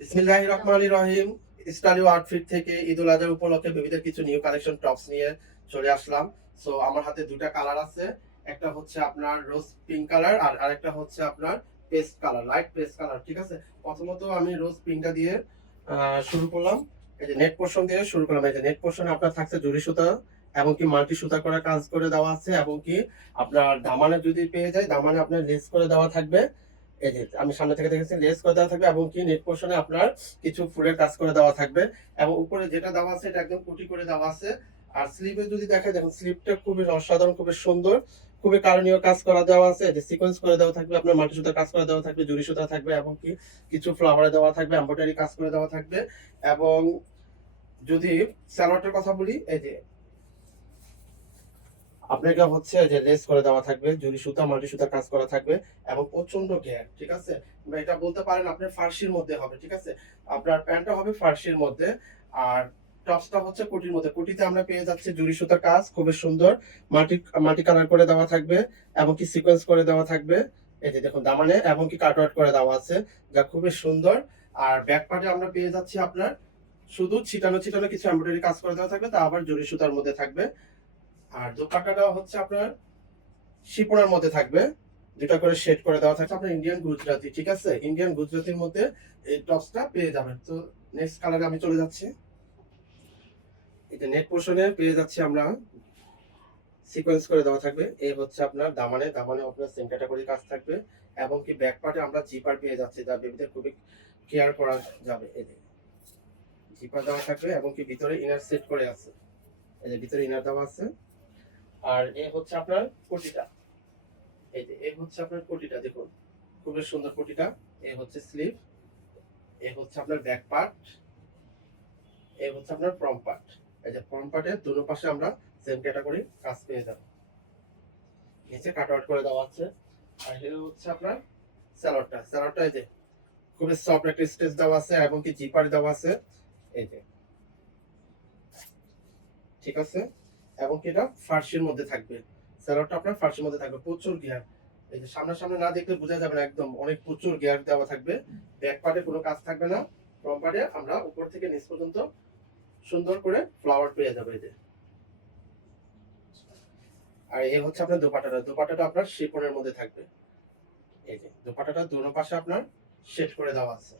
বিসমিল্লাহির রহমানির রহিম। Style outfit থেকে ঈদুল আজহা উপলক্ষে বেবিদের কিছু নিউ কালেকশন টপস নিয়ে চলে আসলাম। সো আমার হাতে দুটা কালার আছে, একটা হচ্ছে আপনার রোজ পিঙ্ক কালার আর আরেকটা হচ্ছে আপনার paste colour, light paste colour. ঠিক আছে, প্রথমত আমি রোজ পিঙ্কটা দিয়ে শুরু করলাম। এই যে নেট পোর্শন দিয়ে শুরু করলাম। এই যে নেট পোর্শনে আপনার থাকছে জরি সুতা এবং কি মাল্টি সুতা করে কাজ করে দেওয়া আছে, এবং কি আপনার দামানে যদি পেয়ে যায় দামানে আপনার লেস করে দেওয়া থাকবে। এই যে আমি সামনে থেকে দেখেছি লেস করে দেওয়া থাকবে, এবং কি নেট পোর্শনে আপনার কিছু ফুলের কাজ করে দেওয়া থাকবে, এবং উপরে যেটা দেওয়া আছে এটা একদম কুটি করে দেওয়া আছে। আর স্লিভে যদি দেখা, দেখুন স্লিভটা খুবই অসাধারণ, খুবই সুন্দর, খুবই কারণীয় কাজ করা দেওয়া আছে। যে সিকোয়েন্স করে দেওয়া থাকবে, আপনার মাটি সুতা কাজ করে দেওয়া থাকবে, জরি সুতা থাকবে, এবং কি কিছু ফ্লাওয়ারে দেওয়া থাকবে, এমব্রয়ডারি কাজ করে দেওয়া থাকবে। এবং যদি স্যালোয়ারটার কথা বলি, এই যে আপনাকে হচ্ছে যে লেস করে দেওয়া থাকবে, জরি সুতা মাল্টি সুতা কাজ করা থাকবে, এবং প্রচন্ড ঘের। ঠিক আছে, বা এটা বলতে পারেন আপনার ফার্সির মধ্যে হবে। ঠিক আছে, আপনার প্যান্টটা হবে ফার্সির মধ্যে, আর টপসটা হচ্ছে কোটির মধ্যে। কোটিতে আমরা পেয়ে যাচ্ছি জরি সুতা কাজ খুবই সুন্দর, মাল্টি মাল্টি কালার করে দেওয়া থাকবে, এবং কি সিকোয়েন্স করে দেওয়া থাকবে। এই যে দেখুন দামানে এবং কি কাটওয়ার্ক করে দেওয়া আছে, যা খুবই সুন্দর। আর ব্যাক পার্টে আমরা পেয়ে যাচ্ছি আপনার শুধু ছিটানো ছিটানো কিছু এমব্রয়ডারি কাজ করে দেওয়া থাকবে, তা আবার জরি সুতার মধ্যে থাকবে। আর দোপাট্টাটা হচ্ছে আপনার শিপনের মধ্যে থাকবে, দুটা করে শেড করে দেওয়া থাকবে আপনার ইন্ডিয়ান গুজরাটি। ঠিক আছে, ইন্ডিয়ান গুজরাটির মধ্যে এই টপসটা পেয়ে যাবেন। তো নেক্সট কালারে আমি চলে যাচ্ছি। এটা নেট পোর্শনে পেয়ে যাচ্ছি আমরা সিকোয়েন্স করে দেওয়া থাকবে। এই হচ্ছে আপনার দামানে, দামানে আপনার সেম ক্যাটাগরি কাজ থাকবে, এবং কি ব্যাক পার্টে আমরা জিপার পেয়ে যাচ্ছি, যা বেবিদের খুবই কেয়ার করা যাবে। এই যে জিপার দেওয়া থাকবে, এবং কি ভিতরে ইনার সেট করে আছে। এই যে ভিতরে ইনার দেওয়া আছে। আর এই হচ্ছে আপনার কোটিটা। এই যে এই হচ্ছে আপনার কোটিটা, দেখুন খুবই সুন্দর কোটিটা। এই হচ্ছে স্লিভ, এই হচ্ছে আপনার ব্যাক পার্ট, এই হচ্ছে আপনার ফ্রন্ট পার্ট। এই যে ফ্রন্ট পার্টের দুটো পাশে আমরা সেম ক্যাটাগরি কাজ পেয়ে যাব। নিচে কাট আউট করে দেওয়া আছে। আর এই হচ্ছে আপনার স্যালোয়ারটা, স্যালোয়ারটা এই যে খুবই সফট একটা স্টেচ দেওয়া আছে, এবং কি জিপার দেওয়া আছে। এই যে ঠিক আছে, এবং কি এটা ফার্সির মধ্যে থাকবে। স্যালোয়ারটা আপনার ফার্সির মধ্যে থাকবে, প্রচুর গিয়ার। এই যে সামনে না দেখলে বোঝা যাবে না, একদম অনেক প্রচুর গিয়ার দেওয়া থাকবে। ব্যাক পার্টে কোনো কাজ থাকবে না, ফ্রন্ট পার্টে আমরা উপর থেকে নিচ পর্যন্ত সুন্দর করে ফ্লাওয়ার পেয়ে যাবে। এই যে আর এই হচ্ছে আপনার দোপাট্টাটা, দোপাট্টাটা আপনার শিফনের মধ্যে থাকবে। এই যে দোপাট্টাটা দুনো পাশে আপনার শেড করে দেওয়া আছে।